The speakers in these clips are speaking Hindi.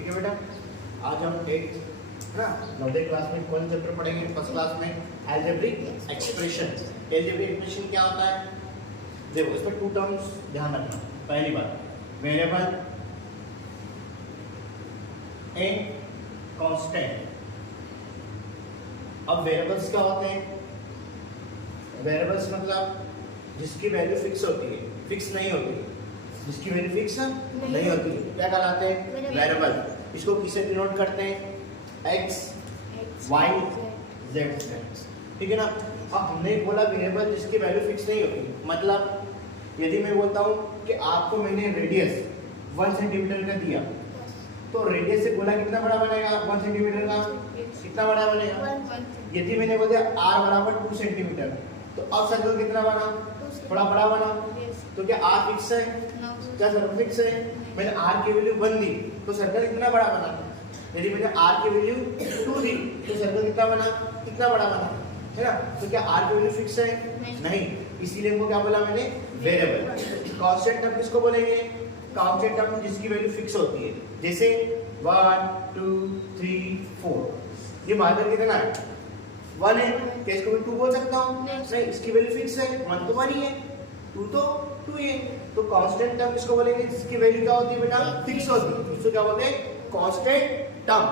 ठीक है बेटा, आज हम 8th है ना 9वीं क्लास में कौन चैप्टर पढ़ेंगे? फर्स्ट क्लास में अलजेब्रिक एक्सप्रेशन। अलजेब्रिक एक्सप्रेशन क्या होता है? देखो इसमें 2 टर्म्स ध्यान रखना। पहली बात वेरिएबल एंड कांस्टेंट। अब वेरिएबल्स क्या होते हैं? वेरिएबल्स मतलब जिसकी वैल्यू फिक्स होती है, फिक्स नहीं होती, जिसकी वैल्यू फिक्स नहीं होती क्या कहलाते हैं? वेरिएबल। इसको किससे डिनोट करते हैं? x, y, z से, ठीक है ना। अब हमने बोला वेरिएबल जिसकी वैल्यू फिक्स नहीं होती, मतलब यदि मैं बोलता हूँ कि आपको मैंने रेडियस 1 सेंटीमीटर का दिया, तो रेडियस से गोला कितना बड़ा बनेगा? 1 सेंटीमीटर का कितना बड़ा बनेगा? यदि मैंने बोल दिया r बराबर 2 सेंटीमीटर, तो अब सर्कल कितना बना? थोड़ा बड़ा बना। तो क्या r फिक्स है? क्या सर्कल फिक्स है? मैंने r की वैल्यू 1 दी तो सर्कल कितना बड़ा बना? यदि मैंने r की वैल्यू 2 दी तो सर्कल कितना बना? कितना बड़ा बना, है ना। तो क्या r की वैल्यू फिक्स है? नहीं। इसीलिए हमको क्या बोला मैंने? वेरिएबल। कांस्टेंट टर्म किसको बोलेंगे? कांस्टेंट टर्म जिसकी वैल्यू फिक्स होती है, जैसे 1 2 3 4। ये मार्कर कितना है? 1 है। क्या इसको मैं 2 बोल सकता हूँ? नहीं, इसकी वैल्यू फिक्स है। 1 तो 1 ही है, 2 तो 2 ही है। तो कांस्टेंट टर्म किसको बोलेंगे? जिसकी वैल्यू क्या होती है बेटा? फिक्स होती है। इसको क्या बोलते हैं? Constant term.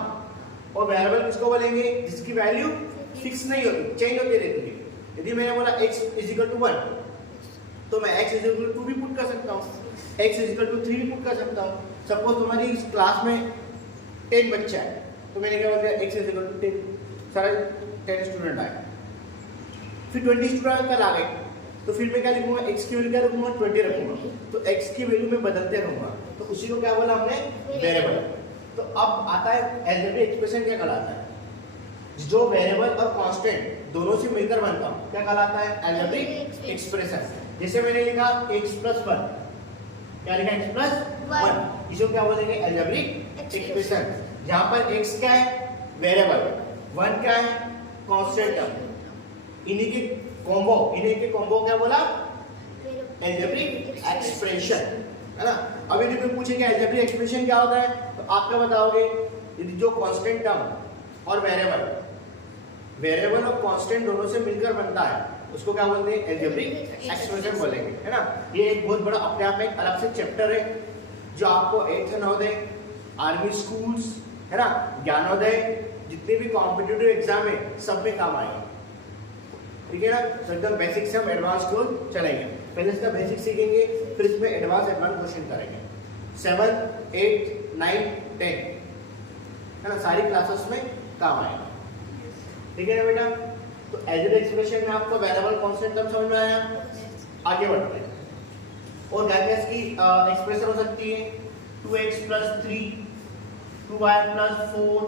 और वेरिएबल किसको बोलेंगे? जिसकी वैल्यू फिक्स नहीं होती, चेंज होती रहती है। यदि मैंने बोला x = 1, तो मैं x = 2 भी पुट कर सकता हूँ, x = 3 भी पुट कर सकता हूँ। सपोज तुम्हारी इस क्लास में 10 बच्चा है, तो मैंने क्या बोल दिया? x = 10, सारे 10 स्टूडेंट आए, फिर 20 स्टूडेंट कल आ गए, तो फिर मैं क्या लिखूंगा? x की वैल्यू क्या रखूंगा? 20 रखूंगा। तो x की वैल्यू में बदलते रहूंगा, तो उसी को क्या बोला हमने? वेरिएबल। तो अब आता है अलजेब्रिक एक्सप्रेशन। क्या कहलाता है? जो वेरिएबल और कांस्टेंट दोनों से मिलकर बनता हूं, क्या कहलाता है? Algebraic expression. जैसे मैंने लिखा x + 1, क्या लिखा? x + 1, इसको क्या बोलेंगे? Algebraic expression. जहां पर x क्या है? वेरिएबल, 1 क्या है? Constant term. इन्हीं के कॉम्बो क्या बोला? अलजेब्रिक एक्सप्रेशन, है ना। अब यदि कोई पूछे कि अलजेब्रिक एक्सप्रेशन क्या होता है, तो आप क्या बताओगे? यदि जो कांस्टेंट टर्म और वेरिएबल और कांस्टेंट दोनों से मिलकर बनता है, उसको क्या बोलते हैं? अलजेब्रिक एक्सप्रेशन बोलेंगे, है ना। ये एक बहुत बड़ा अपने आप में एक अलग से चैप्टर है, जो आपको 8th नवोदय, आर्मी स्कूल्स, है ना, ज्ञानोदय, जितने भी कॉम्पिटिटिव एग्जाम है, सब में काम आएगा, ठीक है ना। तो एकदम बेसिक से हम एडवांस की ओर चलेंगे। पहले इसका बेसिक सीखेंगे, फिर इसमें एडवांस क्वेश्चन करेंगे। 7 8 9 10, है ना, सारी क्लासेस में काम आएगा, ठीक है ना बेटा। तो अलजेब्रिक एक्सप्रेशन में आपको वेरिएबल कांस्टेंट टर्म समझ में आया। आगे बढ़ते हैं। और क्या क्या इसकी एक्सप्रेशन हो सकती है? 2x + 3, 2y + 4,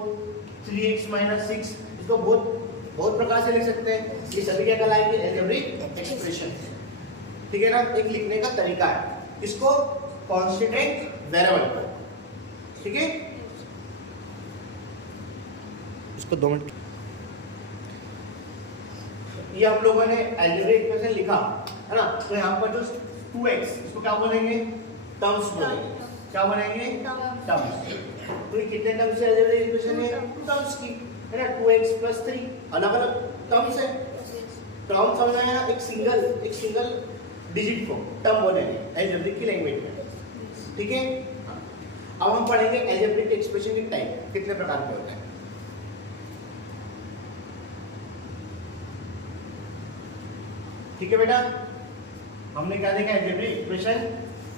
3x - 6। इसको बहुत प्रकार से लिख सकते हैं। ये सभी क्या कहलाएंगे? अलजेब्रिक एक्सप्रेशन, ठीक है ना। एक लिखने का तरीका है इसको, कांस्टेंट वेरिएबल को, ठीक है। इसको 2 मिनट। ये हम लोगों ने अलजेब्रिक एक्सप्रेशन लिखा, है ना। तो यहाँ पर जो 2x, इसको क्या बोलेंगे? टर्म्स बोलेंगे। क्या बोलेंगे? टर्म्स। तो ये कितने टर्म्स से अलजेब्रिक एक्सप्रेशन है? 2 टर्म्स की, है ना। 2x + 3 अलग अलग टर्म्स है। टर्म समझना है ना, एक सिंगल डिजिट को टर्म बोलेंगे अलजेब्रिक की लैंग्वेज में, ठीक है। अब हम पढ़ेंगे अलजेब्रिक एक्सप्रेशन के टाइप कितने प्रकार के होते हैं। ठीक है बेटा, हमने क्या देखा? अलजेब्रिक एक्सप्रेशन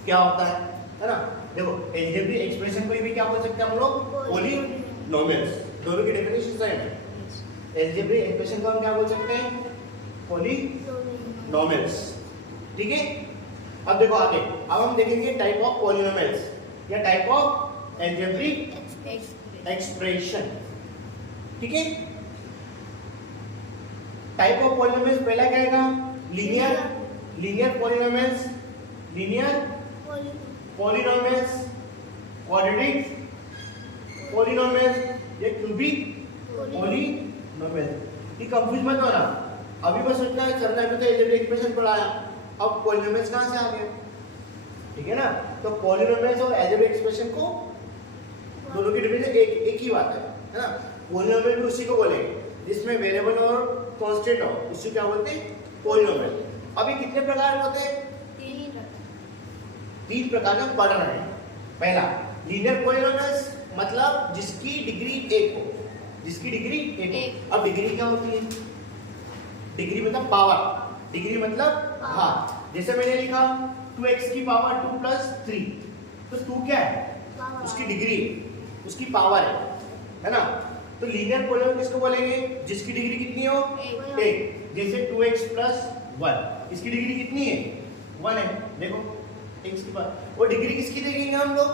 क्या होता है ना। देखो अलजेब्रिक एक्सप्रेशन को भी क्या बोल सकते हैं हम लोग? पॉलिनोमियल्स। दोनों की डेफिनेशन सेम है। अलजेब्रिक एक्सप्रेशन को हम क्या बोल सकते हैं? पॉलिनोमियल्स, ठीक है। अब देखो आगे, अब हम देखेंगे टाइप ऑफ पॉलिनोमियल्स या टाइप ऑफ अलजेब्रिक एक्सप्रेशन, ठीक है। टाइप ऑफ पॉलिनोमियल्स पहला क्या आएगा? लीनियर पॉलिनोमियल्स, क्वाड्रेटिक पॉलिनोमियल्स या क्यूबिक पॉलिनोमियल्स। ये कंफ्यूज मत होना। अभी बस सोचना है सर ने अभी तो अलजेब्रिक एक्सप्रेशन पढ़ाया, अब पॉलिनोमियल्स कहां से आ गए, ठीक है ना। तो पॉलिनोमियल्स और अलजेब्रिक एक्सप्रेशन को दोनों की डेफिनेशन एक ही बात है ना। पॉलिनोमियल भी उसी को बोलेंगे जिसमें वेरिएबल और कांस्टेंट हो, उसी क्या बोलते हैं, पॉलिनोमियल। अभी कितने प्रकार के होते हैं, 3 प्रकार का पढ़ रहे हैं। पहला लीनियर पॉलिनोमियल्स, मतलब जिसकी डिग्री 1 हो, जिसकी डिग्री 1 हो। अब डिग्री क्या होती है, डिग्री मतलब पावर, डिग्री मतलब घात। जैसे मैंने लिखा 2x की पावर 2 प्लस 3, तो 2 क्या है, उसकी डिग्री, उसकी पावर है ना। तो लीनियर पॉलिनोमियल किसको बोलेंगे, जिसकी डिग्री कितनी हो, 1। जैसे 2x प्लस 1, इसकी डिग्री कितनी है, 1 है। देखो x की पावर, वो डिग्री किसकी देखेंगे हम लोग,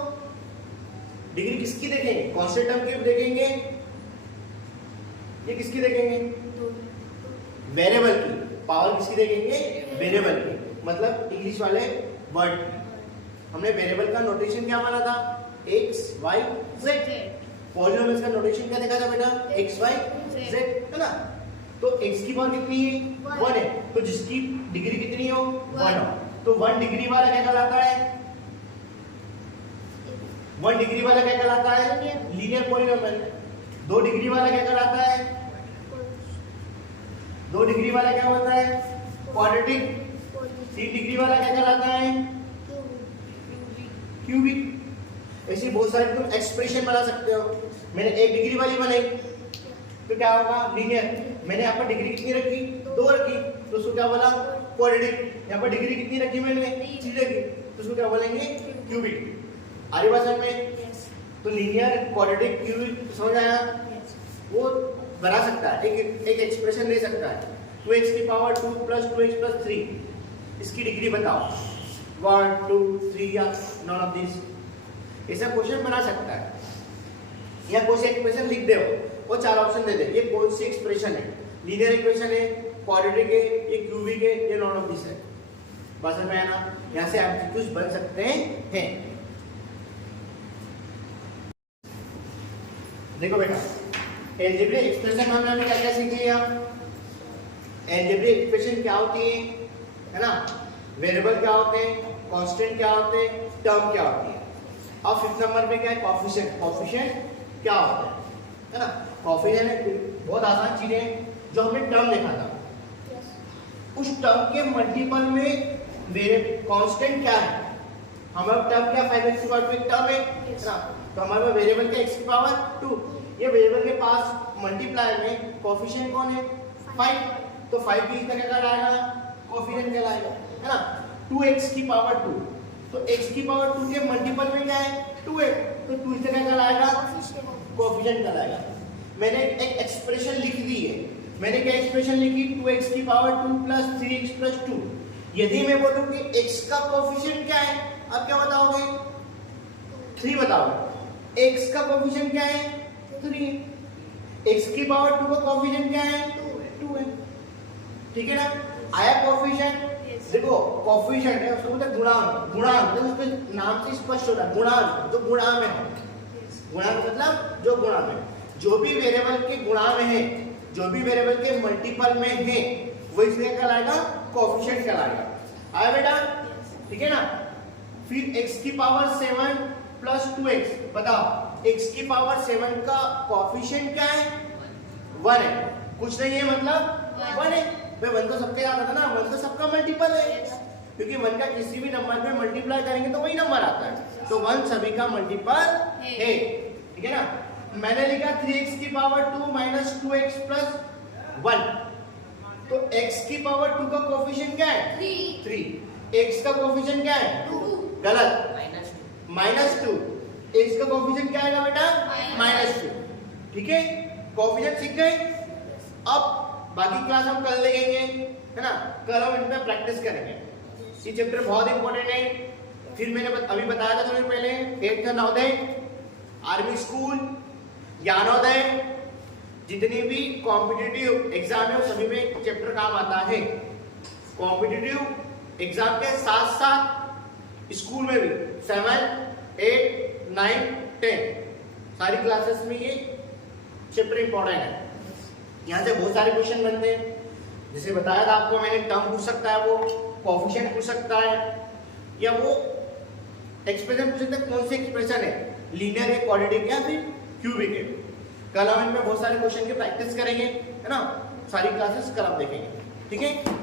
डिग्री किसकी देखेंगे, कांस्टेंट टर्म की देखेंगे, ये किसकी देखेंगे, वेरिएबल की। पावर किसकी देखेंगे, वेरिएबल की, मतलब इंग्लिश वाले वर्ड की। हमने वेरिएबल का नोटेशन क्या माना था, x y z। पॉलिनोमियल्स का नोटेशन क्या देखा था बेटा, x y z, है ना। तो x की पावर कितनी है, 1 है, तो जिसकी डिग्री कितनी हो, 1 हो। तो 1 डिग्री वाला क्या कहलाता है, 1 डिग्री वाला क्या कहलाता है, लीनियर पॉलिनोमियल। 2 डिग्री वाला क्या कहलाता है, 2 डिग्री वाला क्या होता है, क्वाड्रेटिक। 3 डिग्री वाला क्या कहलाता है, क्यूबिक। ऐसी बहुत सारी तुम एक्सप्रेशन बना सकते हो। मैंने 1 डिग्री वाली बनाई तो क्या होगा, लीनियर। मैंने यहाँ पर डिग्री कितनी रखी, 2 रखी, तो उसको क्या बोला, क्वाड्रेटिक। यहाँ पर डिग्री कितनी रखी मैंने, 3 रखी, तो उसको क्या बोलेंगे, क्यूबिक। आ रही बात समझ में। तो लीनियर, क्वाड्रेटिक, क्यूबिक समझ आया, वो बना सकता है, एक एक्सप्रेशन दे सकता है। 2x की पावर 2 प्लस 2x प्लस 3, इसकी डिग्री बताओ, 1 2 3 या नॉन ऑफ दिस। ऐसा क्वेश्चन बना सकता है, या कोई सी एक्सप्रेशन लिख दे वो 4 ऑप्शन दे दे, ये कौन सी एक्सप्रेशन है, लीनियर इक्वेशन है, क्वाड्रेटिक है, ये क्यूबिक है, ये नॉन ऑफ दिस है। बस में आना, यहाँ से एमसीक्यूज बन सकते हैं। देखो बेटा, अलजेब्रिक एक्सप्रेशन हमने अभी क्या क्या सीख लिया। अलजेब्रिक एक्सप्रेशन क्या होती है ना, वेरिएबल क्या होते हैं, कांस्टेंट क्या होते हैं, टर्म क्या होती है। अब 5th नंबर पे क्या है, कोएफिशिएंट। कोएफिशिएंट क्या होता है ना। कोएफिशिएंट बहुत आसान चीज है, जो हमने टर्म देखा था, उस टर्म के मल्टीपल में कांस्टेंट क्या है। हमारा टर्म क्या, 5x की पावर 2 एक टर्म है ना, तो हमारे पास वेरिएबल क्या, x की पावर 2। ये वेरिएबल के पास मल्टीप्लाई में कोएफिशिएंट कौन है, 5, तो 5 भी इसका क्या कहलाएगा, कोएफिशिएंट कहलाएगा, है ना। 2x की पावर 2, तो x की पावर 2 के मल्टीपल में क्या है, 2 है, तो 2 इसका क्या कहलाएगा, कोएफिशिएंट कहलाएगा। मैंने एक एक्सप्रेशन लिख दी है, मैंने क्या एक्सप्रेशन लिखी, 2x की पावर 2 प्लस 3x प्लस 2। यदि मैं बोलूं कि x का कोएफिशिएंट क्या है, अब क्या बताओगे, 3 बताओगे। x का कोएफिशिएंट क्या है, 3। x की पावर 2 का कोएफिशिएंट क्या है, 2 है, ठीक है ना। आया कोएफिशिएंट, देखो कोएफिशिएंट है, उसको बोलते हैं गुणांक। गुणांक मतलब उसके नाम से स्पष्ट होता है, गुणांक, जो गुणा में है। गुणांक मतलब जो गुणा में, जो भी वेरिएबल के गुणा में है, जो भी वेरिएबल के मल्टीपल में है, वो इसलिए कहलाएगा कोएफिशिएंट कहलाएगा। आया बेटा, ठीक है ना। फिर x की पावर 7 प्लस 2x, बताओ x की पावर 7 का कोएफिशिएंट क्या है, 1 है, कुछ नहीं है मतलब 1 है। भाई 1 तो सबके याद आता ना, 1 तो सबका मल्टीपल है, क्योंकि 1 का किसी भी नंबर पे मल्टीप्लाई करेंगे तो वही नंबर आता है, तो 1 सभी का मल्टीपल है, ठीक है ना। मैंने लिखा 3x की पावर 2 माइनस 2x प्लस 1, तो x की पावर 2 का कोएफिशिएंट क्या है, 3। x का कोएफिशिएंट क्या है, 2, गलत, -2। x का कोएफिशिएंट क्या आएगा बेटा, -2, ठीक है। कोएफिशिएंट सीख गए। अब बाकी क्लास हम कल लेंगे, है ना, कल हम इन पे प्रैक्टिस करेंगे। ये चैप्टर बहुत इंपॉर्टेंट है। फिर मैंने अभी बताया था थोड़ी पहले, 8th Navodaya, army school, Gyanodaya, जितनी भी कॉम्पिटिटिव एग्जाम है सभी में चैप्टर काम आता है। कॉम्पिटिटिव एग्जाम के साथ साथ स्कूल में भी 7, 8, 9, 10 सारी क्लासेस में ये चैप्टर इंपॉर्टेंट है। यहाँ से बहुत सारे क्वेश्चन बनते हैं, जैसे बताया था आपको मैंने, टर्म पूछ सकता है, वो कोएफिशिएंट पूछ सकता है, या वो एक्सप्रेशन पूछ सकता है, कौन सी एक्सप्रेशन है लीनियर है, क्वाड्रेटिक या फिर क्यूबिक है। कल हम इनमें बहुत सारे क्वेश्चन की प्रैक्टिस करेंगे, है ना। सारी क्लासेस कल आप देखेंगे, ठीक है।